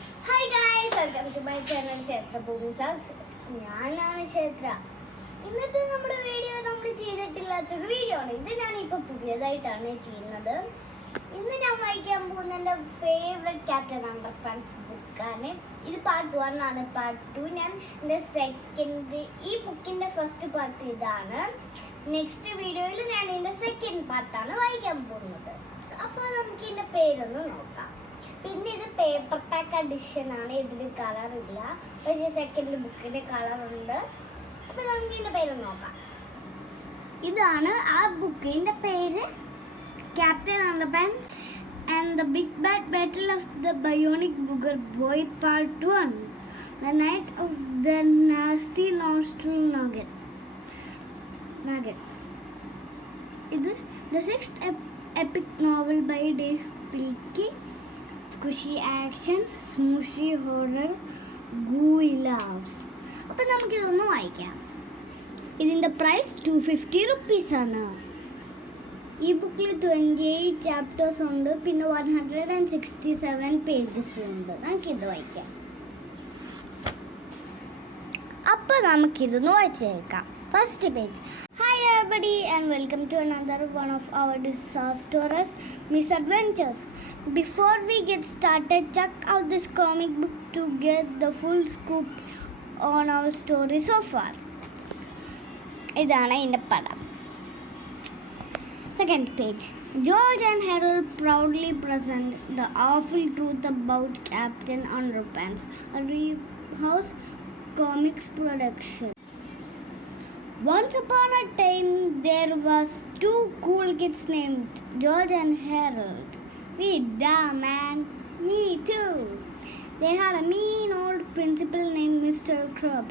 Hi guys, welcome to my channel KshethraBhoomi'sVlogs. ഞാനാണ് ക്ഷേത്ര. ഇന്നത്തെ നമ്മുടെ വീഡിയോ നമ്മൾ ചെയ്തിട്ടില്ലാത്തൊരു വീഡിയോ ആണ്. ഇത് ഞാനിപ്പോൾ പുതിയതായിട്ടാണ് ചെയ്യുന്നത്. ഇന്ന് ഞാൻ വായിക്കാൻ പോകുന്ന എൻ്റെ ഫേവറേറ്റ് ക്യാപ്റ്റൻ അണ്ടർപാൻസ് ബുക്കാണ്. ഇത് പാർട്ട് 1 ആണ്. പാർട്ട് 2 ഞാൻ എൻ്റെ സെക്കൻഡ് ഈ ബുക്കിൻ്റെ ഫസ്റ്റ് പാർട്ട് ഇതാണ്. നെക്സ്റ്റ് വീഡിയോയിൽ ഞാൻ ഇതിൻ്റെ സെക്കൻഡ് പാർട്ടാണ് വായിക്കാൻ പോകുന്നത്. അപ്പോൾ നമുക്ക് ഇതിൻ്റെ പേരൊന്ന് നോക്കാം. പിന്നെ ഇത് പേപ്പർ പാക്ക് എഡിഷൻ ആണ്. ഇതിന് കളർ ഇല്ല, പക്ഷേ സെക്കൻഡ് ബുക്കിന് കളറുണ്ട്. അപ്പോൾ നമുക്ക് ഇതിൻ്റെ പേര് നോക്കാം. ഇതാണ് ആ ബുക്കിൻ്റെ പേര്, Captain Underpants and the big bad battle of the Bionic Booger Boy part 1, the night of the nasty nostril nuggets. ഇത് the sixth epic novel by Dave Pilkey. Squishy action, smooshy horror, gooey laughs. അപ്പോൾ നമുക്കിതൊന്ന് വായിക്കാം. ഇതിൻ്റെ price 250 rupees ആണ്. ഈ ബുക്കിൽ 28 chapters ഉണ്ട്, പിന്നെ 167 പേജസ് ഉണ്ട്. നമുക്കിത് വായിക്കാം. അപ്പോൾ നമുക്കിതൊന്ന് വായിച്ചേക്കാം. First page. Hi everybody and welcome to another one of our disastrous misadventures. Before we get started, check out this comic book to get the full scoop on our story so far. ഇതാണ് ഇതിൻ്റെ പടം. Second page. George and Harold proudly present the awful truth about Captain Underpants, a Rehouse Comics production. Once upon a time, there was two cool kids named George and Harold. We dumb and me too. They had a mean old principal named Mr. Crab.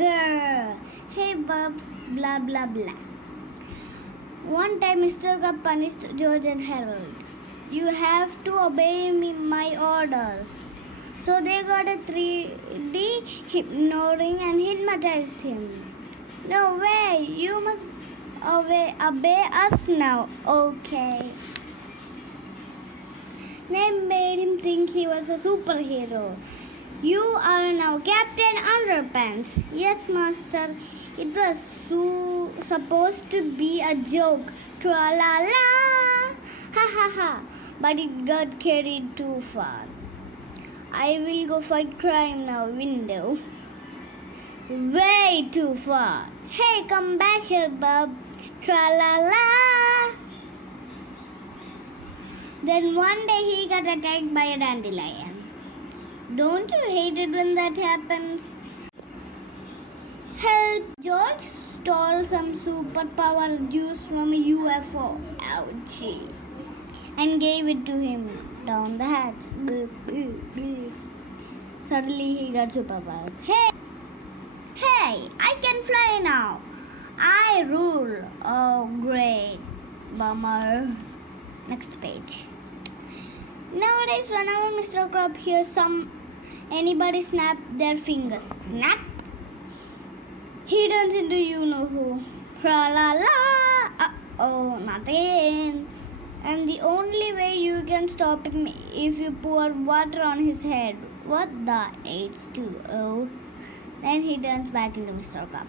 Grr, hey bubs, blah blah blah. One time, Mr. Crab punished George and Harold. You have to obey my orders. So they got a 3D hypnoring and hypnotized him. No way, you must obey us now, okay? They made him think he was a superhero. You are now Captain Underpants. Yes, master. It was supposed to be a joke. Tra-la-la. Ha ha ha. But it got carried too far. I will go fight crime now, window. Way too far. Hey, come back here, bub. Tra-la-la. Then one day he got attacked by a dandelion. Don't you hate it when that happens? Help! George stole some superpower juice from a UFO. Ouchie. And gave it to him down the hatch. Suddenly he got superpowers. Hey, I can fly now. I rule. Oh, great. Bummer. Next page. Nowadays, whenever Mr. Crab hears anybody snap their fingers, snap, he turns into you know who. Tra la la. Oh, nothing. And the only way you can stop him if you pour water on his head. What the H2O? Then he turns back into Mr. Crab.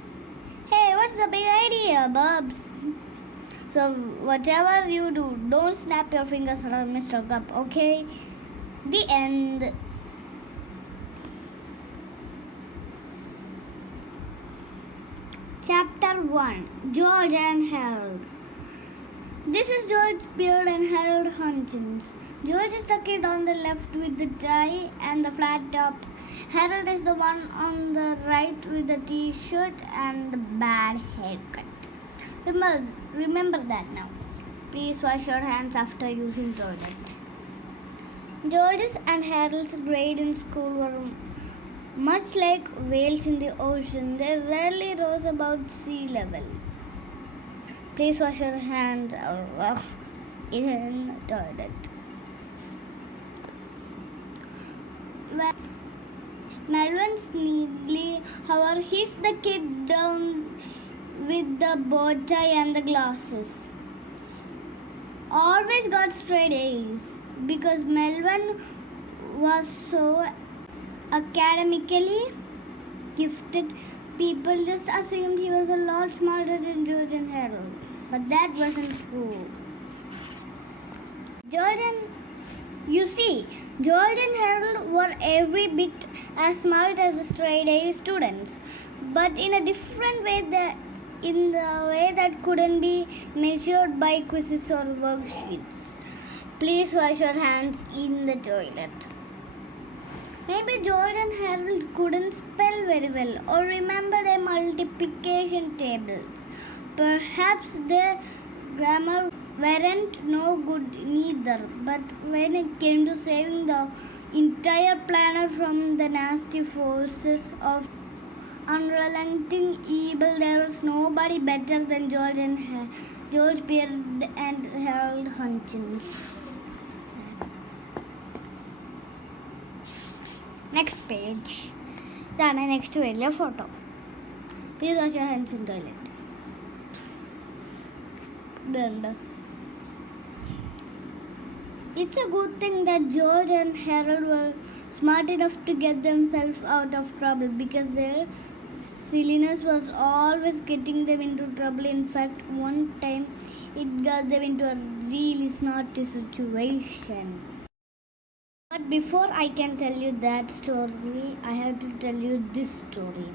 Hey, what's the big idea, bubs? So whatever you do, don't snap your fingers around Mr. Crab, okay? The end. Chapter 1. George and Harold. This is George Beard and Harold Hunchins. George is the kid on the left with the tie and the flat top. Harold is the one on the right with the t-shirt and the bad haircut. Remember that now. Please wash your hands after using toilets. George's and Harold's grade in school were much like whales in the ocean. They rarely rose above sea level. Please wash your hands in the toilet. Melvin's neatly, however, he's the kid down with the bow tie and the glasses. Always got straight A's because Melvin was so academically gifted, people just assumed he was a lot smarter than George and Harold. But that wasn't true. George and Harold were every bit as smart as the straight A students, but in a different way, in the way that couldn't be measured by quizzes or worksheets. Please wash your hands in the toilet. Maybe George and Harold couldn't spell very well or remember their multiplication tables. Perhaps their grammar weren't no good neither, but when it came to saving the entire planet from the nasty forces of unrelenting evil, there was nobody better than George Beard and Harold Hutchins. Next page. Then next വലിയ photo. Please wash your hands in toilet. It's a good thing that George and Harold were smart enough to get themselves out of trouble, because their silliness was always getting them into trouble. In fact, one time it got them into a really snotty situation. But before I can tell you that story, I have to tell you this story.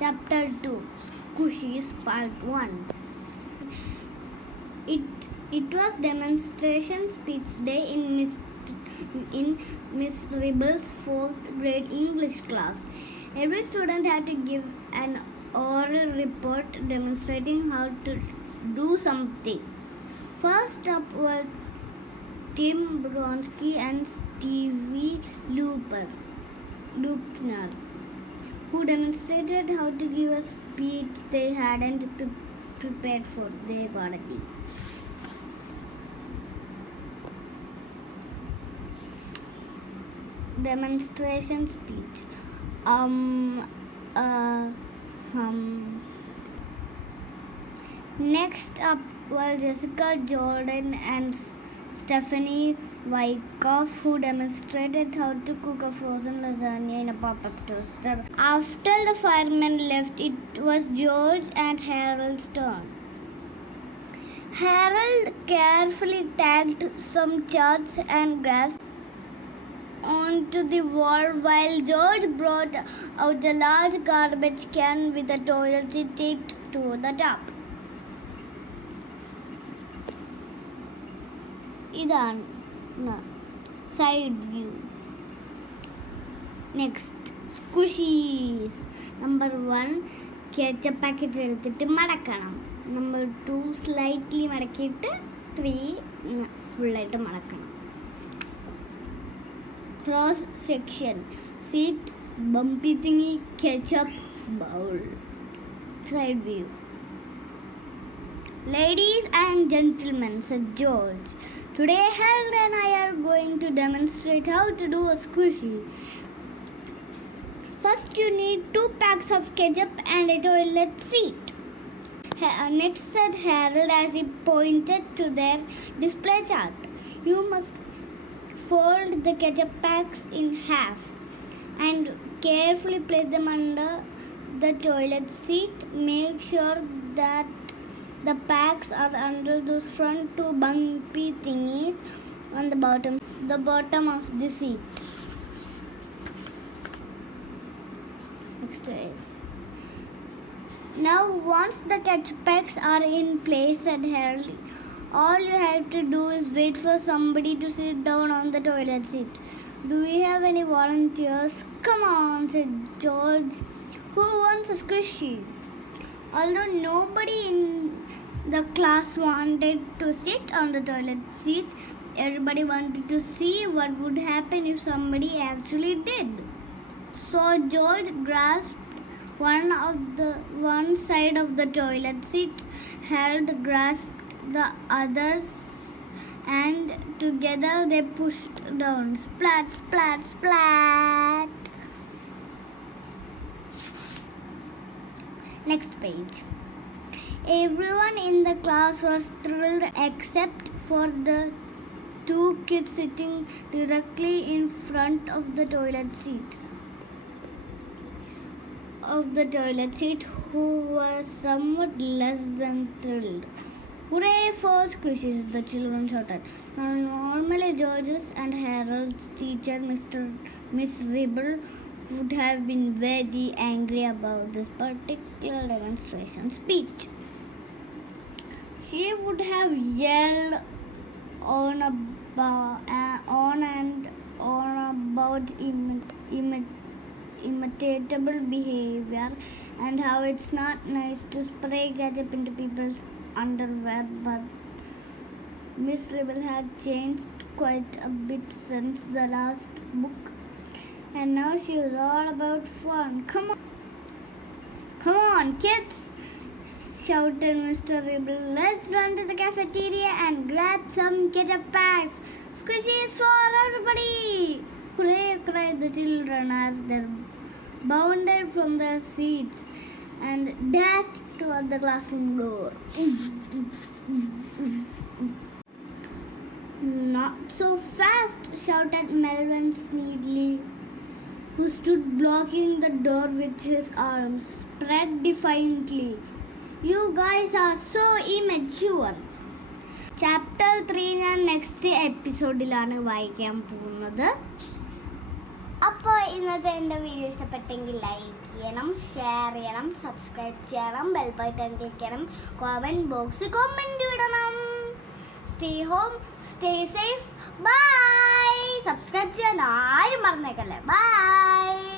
Chapter 2, Squishies Part 1. It was demonstration speech day in Miss Ribble's 4th grade English class. Every student had to give an oral report demonstrating how to do something. First up were Tim Bronski and Stevie Loupner, who demonstrated how to give a speech they hadn't prepared for. They got a D. Demonstration speech. Next up were Jessica Jordan and Stephanie Wyckoff, who demonstrated how to cook a frozen lasagna in a pop-up toaster. After the firemen left, it was George and Harold's turn. Harold carefully tacked some charts and graphs onto the wall, while George brought out a large garbage can with a toilet seat taped to the top. ഇതാണ് side view. Next, squishies. Number 1, ketchup packet എടുത്തിട്ട് മടക്കണം. Number 2, slightly മടക്കിയിട്ട് 3 ഫുള്ളായിട്ട് മടക്കണം. Cross section, seat, bumpy thingy, ketchup bowl. Side view. Ladies and gentlemen, said George, today Harold and I are going to demonstrate how to do a squishy. First, you need 2 packs of ketchup and a toilet seat. Next, said Harold as he pointed to their display chart. You must fold the ketchup packs in half and carefully place them under the toilet seat. Make sure that the packs are under those front 2 bumpy thingies on the bottom of the seat. Next is. Now, once the ketchup packs are in place, said Harold, all you have to do is wait for somebody to sit down on the toilet seat. Do we have any volunteers? Come on, said George. Who wants a squishy? Although nobody in the class wanted to sit on the toilet seat, everybody wanted to see what would happen if somebody actually did. So George grasped one side of the toilet seat, Harold grasped the others, and together they pushed down. Splat, splat, splat. Next page. Everyone in the class was thrilled except for the two kids sitting directly in front of the toilet seat who was somewhat less than thrilled. "Hooray for squishies," the children shouted. Now, normally George's and Harold's teacher, Miss Ribble, would have been very angry about this particular demonstration speech. She would have yelled on about imitatable behavior and how it's not nice to spray ketchup into people's underwear, but Miss Ribble had changed quite a bit since the last book, and now she was all about fun. Come on, kids," shouted Mr. Ribble. "Let's run to the cafeteria and grab some ketchup packs. Squishies for everybody!" "Hooray!" cried the children as they bounded from their seats and dashed toward the classroom door. "Not so fast!" shouted Melvin Sneedley, who stood blocking the door with his arms spread defiantly. "You guys are so immature." Chapter 3 ഞാൻ next എപ്പിസോഡിലാണ് വായിക്കാൻ പോകുന്നത്. അപ്പോൾ ഇന്നത്തെ എൻ്റെ video ഇഷ്ടപ്പെട്ടെങ്കിൽ like ചെയ്യണം, share ചെയ്യണം, subscribe ചെയ്യണം, ബെൽ ബട്ടൺ ക്ലിക്ക് ചെയ്യണം, കമൻറ്റ് ബോക്സിൽ കമൻറ്റ് ഇടണം. Stay home, stay safe, bye. Subscribe ചെയ്യാൻ ആരും മറന്നേക്കല്ലേ. ബൈ.